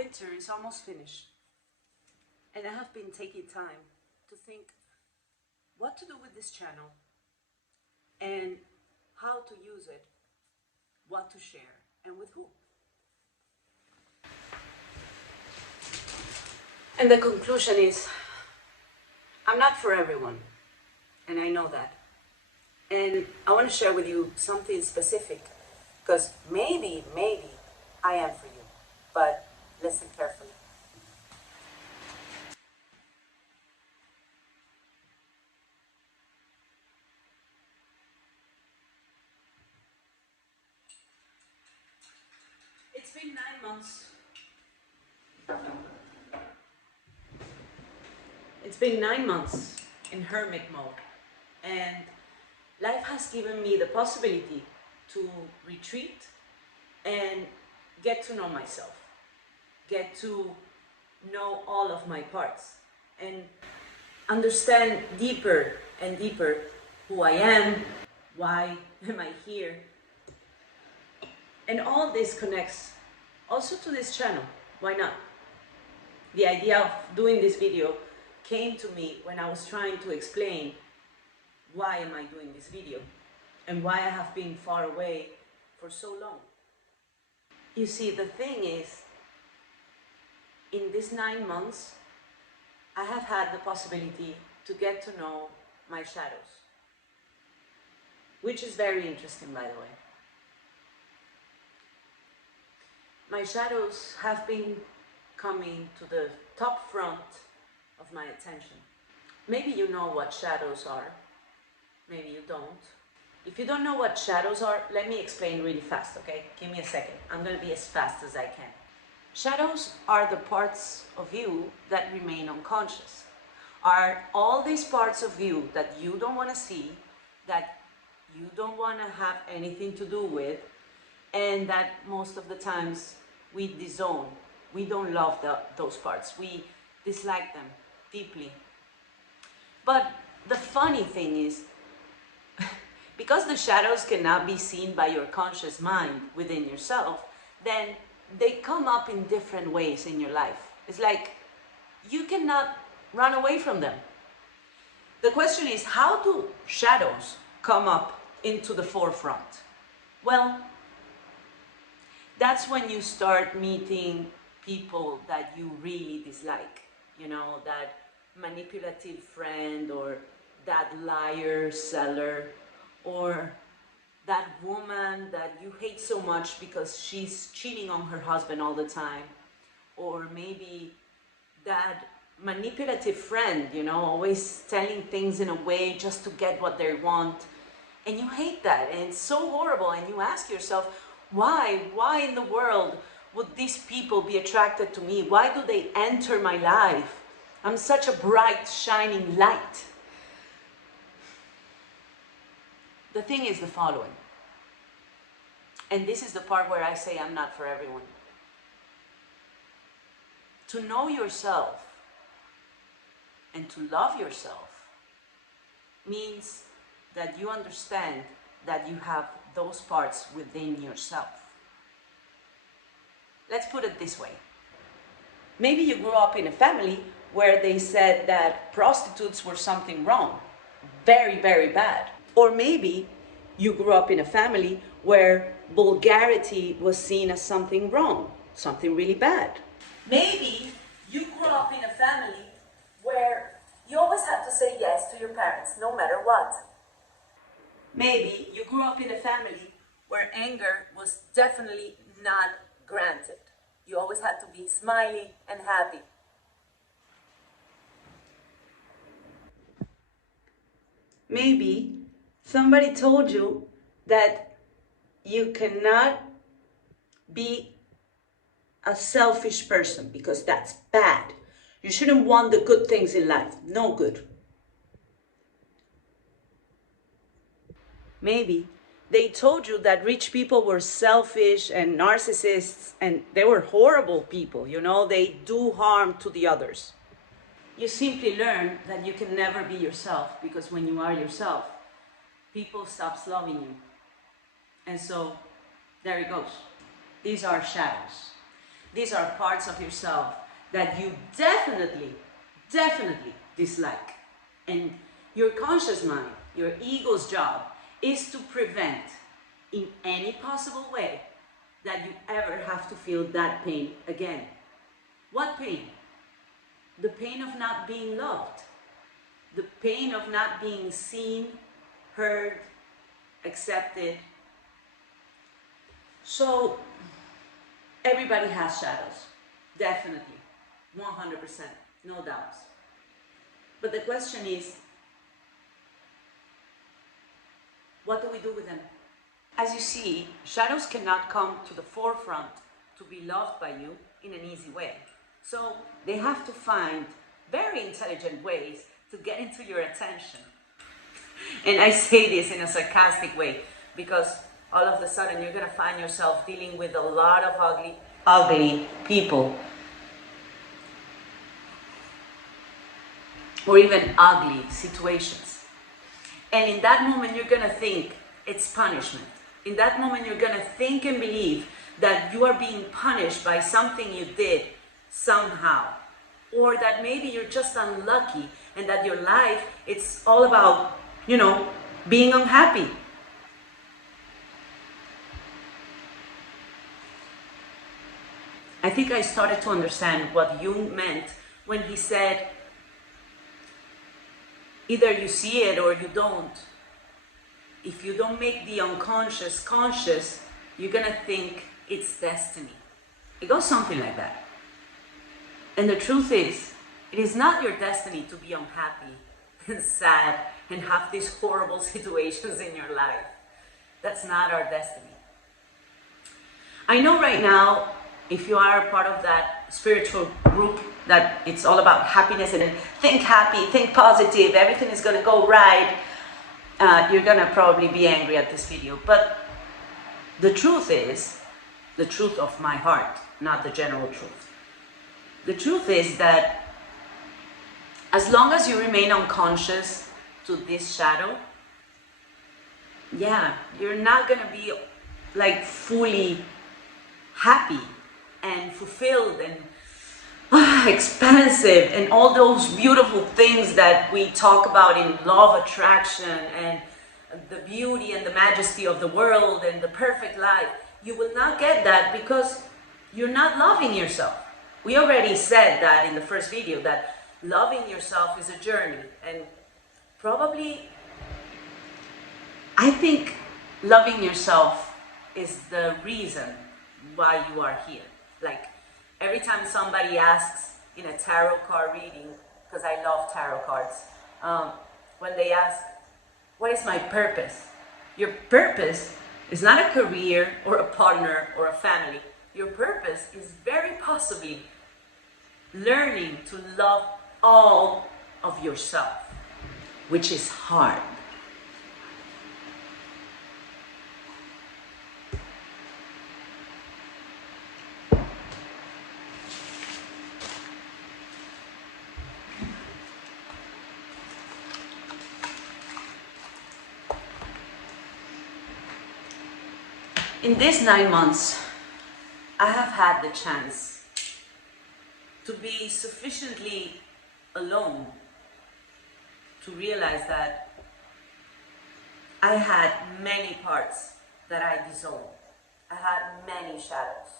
winter is almost finished, and I have been taking time to think what to do with this channel and how to use it, what to share, and with who. And the conclusion is, I'm not for everyone, and I know that. And I want to share with you something specific, because maybe I am for you, but listen carefully. It's been 9 months. It's been 9 months in hermit mode, and life has given me the possibility to retreat and get to know myself, get to know all of my parts, and understand deeper and deeper who I am, why am I here. And all this connects also to this channel. Why not? The idea of doing this video came to me when I was trying to explain why am I doing this video and why I have been far away for so long. You see, the thing is, in these 9 months, I have had the possibility to get to know my shadows, which is very interesting, by the way. My shadows have been coming to the top front of my attention. Maybe you know what shadows are, maybe you don't. If you don't know what shadows are, let me explain really fast, okay? Give me a second. I'm going to be as fast as I can. Shadows are the parts of you that remain unconscious. Are all these parts of you that you don't want to see, that you don't want to have anything to do with, and that most of the times we disown. We don't love those parts. We dislike them deeply. But the funny thing is, because the shadows cannot be seen by your conscious mind within yourself, then they come up in different ways in your life. It's like you cannot run away from them. The question is, how do shadows come up into the forefront? Well, that's when you start meeting people that you really dislike. You know, that manipulative friend, or that liar seller, or that woman that you hate so much because she's cheating on her husband all the time, or maybe that manipulative friend, you know, always telling things in a way just to get what they want, and you hate that, and it's so horrible, and you ask yourself, why in the world would these people be attracted to me? Why do they enter my life? I'm such a bright, shining light. The thing is the following, and this is the part where I say I'm not for everyone. To know yourself and to love yourself means that you understand that you have those parts within yourself. Let's put it this way. Maybe you grew up in a family where they said that prostitutes were something wrong, very, very bad. Or maybe you grew up in a family where vulgarity was seen as something wrong, something really bad. Maybe you grew up in a family where you always had to say yes to your parents, no matter what. Maybe you grew up in a family where anger was definitely not granted. You always had to be smiley and happy. Maybe somebody told you that you cannot be a selfish person because that's bad. You shouldn't want the good things in life. No good. Maybe they told you that rich people were selfish and narcissists, and they were horrible people, you know, they do harm to the others. You simply learn that you can never be yourself, because when you are yourself, people stop loving you. And so, there it goes. These are shadows. These are parts of yourself that you definitely, definitely dislike. And your conscious mind, your ego's job, is to prevent in any possible way that you ever have to feel that pain again. What pain? The pain of not being loved. The pain of not being seen, heard, accepted. So, everybody has shadows. Definitely. 100%. No doubts. But the question is, what do we do with them? As you see, shadows cannot come to the forefront to be loved by you in an easy way. So they have to find very intelligent ways to get into your attention. And I say this in a sarcastic way because all of a sudden you're going to find yourself dealing with a lot of ugly people, or even ugly situations. And in that moment you're going to think it's punishment. In that moment you're going to think and believe that you are being punished by something you did somehow, or that maybe you're just unlucky and that your life, it's all about, being unhappy. I think I started to understand what Jung meant when he said, either you see it or you don't. If you don't make the unconscious conscious, you're gonna think it's destiny. It goes something like that. And the truth is, it is not your destiny to be unhappy and sad and have these horrible situations in your life. That's not our destiny. I know right now, if you are a part of that spiritual group that it's all about happiness and think happy, think positive, everything is going to go right, you're going to probably be angry at this video. But the truth is, the truth of my heart, not the general truth. The truth is that as long as you remain unconscious to this shadow, yeah, you're not going to be like fully happy and fulfilled and expansive and all those beautiful things that we talk about in law of attraction and the beauty and the majesty of the world and the perfect life. You will not get that because you're not loving yourself. We already said that in the first video, that loving yourself is a journey, and probably I think loving yourself is the reason why you are here. Like every time somebody asks in a tarot card reading, because I love tarot cards, when they ask, what is my purpose? Your purpose is not a career or a partner or a family. Your purpose is very possibly learning to love all of yourself, which is hard. In these 9 months, I have had the chance to be sufficiently alone to realize that I had many parts that I disowned. I had many shadows.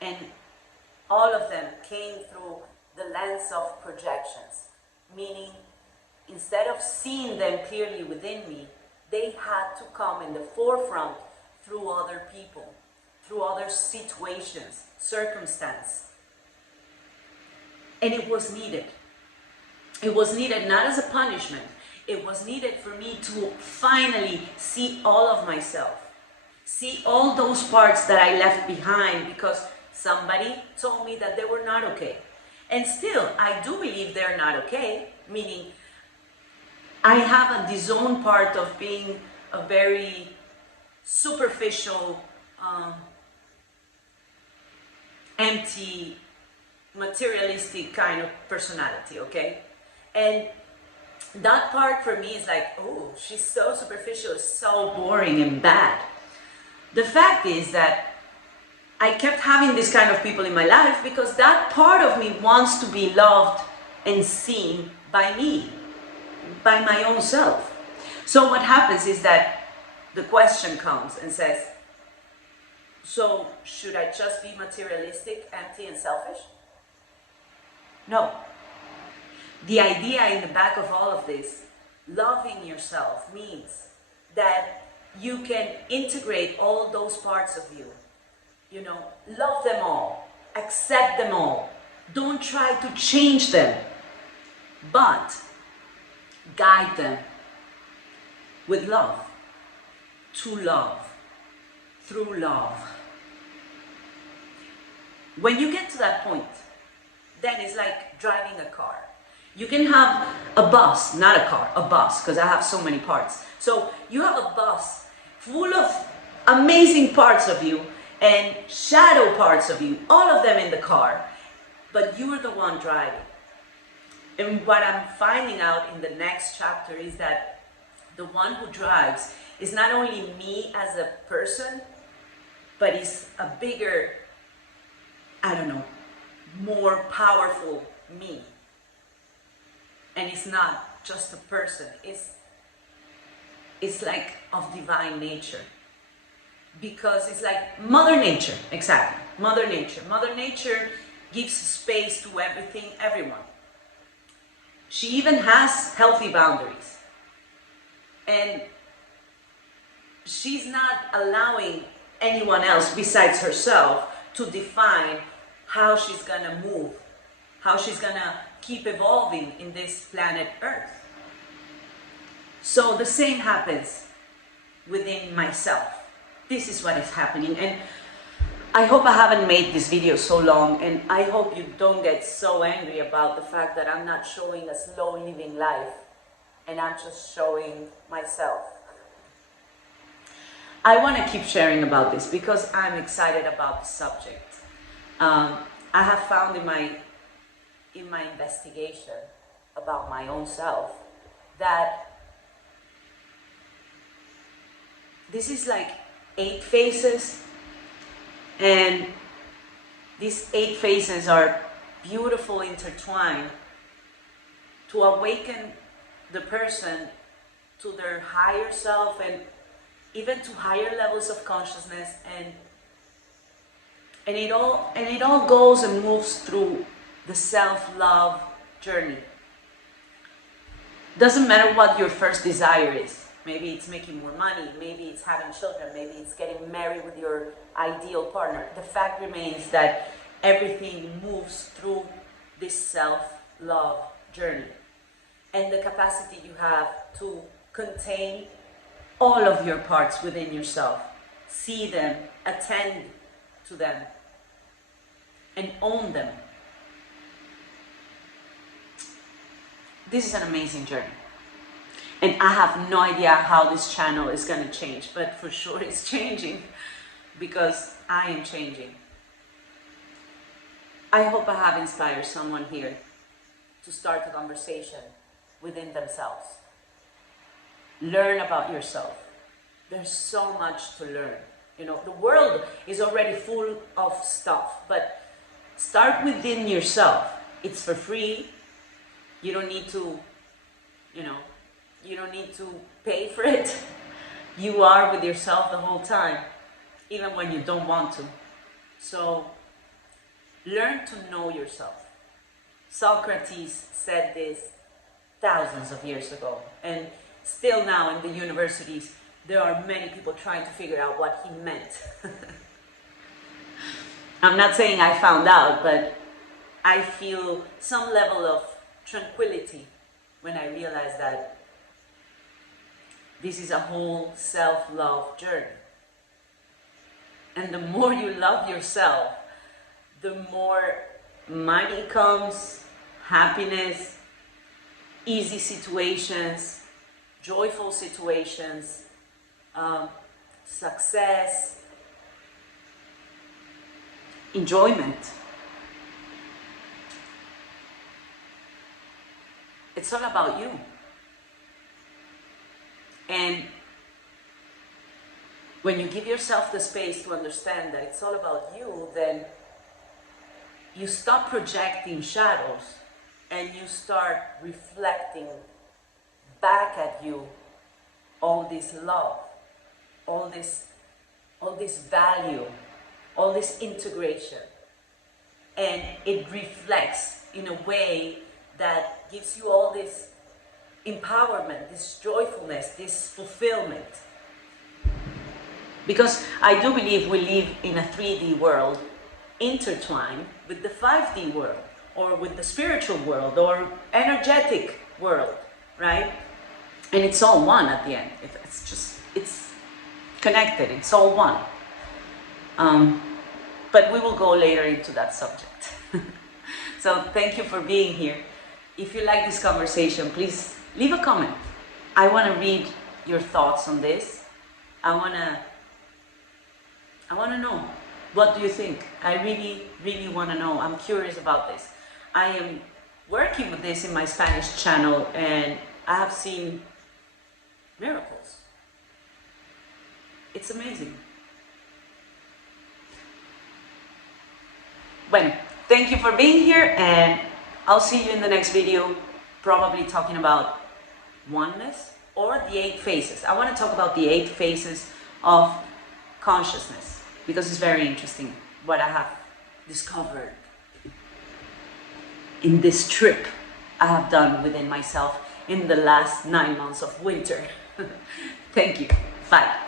And all of them came through the lens of projections, meaning instead of seeing them clearly within me, they had to come in the forefront through other people, through other situations, circumstance. And it was needed. It was needed not as a punishment. It was needed for me to finally see all of myself. See all those parts that I left behind because somebody told me that they were not okay. And still, I do believe they're not okay, meaning I have a disowned part of being a very superficial, empty, materialistic kind of personality, okay? And that part for me is like, oh, she's so superficial, so boring and bad. The fact is that I kept having this kind of people in my life because that part of me wants to be loved and seen by me, by my own self. So what happens is that the question comes and says, so should I just be materialistic, empty, and selfish? No. The idea in the back of all of this, loving yourself, means that you can integrate all those parts of you. You know, love them all, accept them all. Don't try to change them, but guide them with love, to love, through love. When you get to that point, then it's like driving a car. You can have a bus, not a car, a bus, because I have so many parts. So you have a bus full of amazing parts of you and shadow parts of you, all of them in the car, but you're the one driving. And what I'm finding out in the next chapter is that the one who drives is not only me as a person, but is a bigger, I don't know, more powerful me. And it's not just a person, it's like of divine nature. Because it's like Mother Nature, exactly, Mother Nature. Mother Nature gives space to everything, everyone. She even has healthy boundaries. And she's not allowing anyone else besides herself to define how she's gonna move, how she's gonna keep evolving in this planet Earth. So the same happens within myself. This is what is happening, and I hope I haven't made this video so long, and I hope you don't get so angry about the fact that I'm not showing a slow living life and I'm just showing myself. I want to keep sharing about this because I'm excited about the subject. I have found in my investigation about my own self that this is like 8 phases, and these 8 phases are beautiful, intertwined to awaken the person to their higher self and even to higher levels of consciousness, and it all goes and moves through the self-love journey. Doesn't matter what your first desire is. Maybe it's making more money, maybe it's having children, maybe it's getting married with your ideal partner. The fact remains that everything moves through this self-love journey. And the capacity you have to contain all of your parts within yourself, see them, attend to them, and own them. This is an amazing journey. And I have no idea how this channel is going to change, but for sure it's changing because I am changing. I hope I have inspired someone here to start a conversation within themselves. Learn about yourself. There's so much to learn. You know, the world is already full of stuff, but start within yourself. It's for free. You don't need to, you don't need to pay for it. You are with yourself the whole time, even when you don't want to. So learn to know yourself. Socrates said this thousands of years ago, and still now in the universities there are many people trying to figure out what he meant. I'm not saying I found out, but I feel some level of tranquility when I realize that this is a whole self-love journey. And the more you love yourself, the more money comes, happiness, easy situations, joyful situations, success, enjoyment. It's all about you. And when you give yourself the space to understand that it's all about you, then you stop projecting shadows and you start reflecting back at you all this love, all this value, all this integration. And it reflects in a way that gives you all this empowerment, this joyfulness, this fulfillment. Because I do believe we live in a 3D world intertwined with the 5D world, or with the spiritual world, or energetic world, right? And it's all one at the end. It's connected, it's all one. But we will go later into that subject. So thank you for being here. If you like this conversation, please leave a comment. I want to read your thoughts on this. I want to know, what do you think? I really, really want to know. I'm curious about this. I am working with this in my Spanish channel, and I have seen miracles. It's amazing. Bueno, thank you for being here, and I'll see you in the next video, probably talking about oneness or the 8 phases. I want to talk about the 8 phases of consciousness, because it's very interesting what I have discovered in this trip I have done within myself in the last 9 months of winter. Thank you. Bye.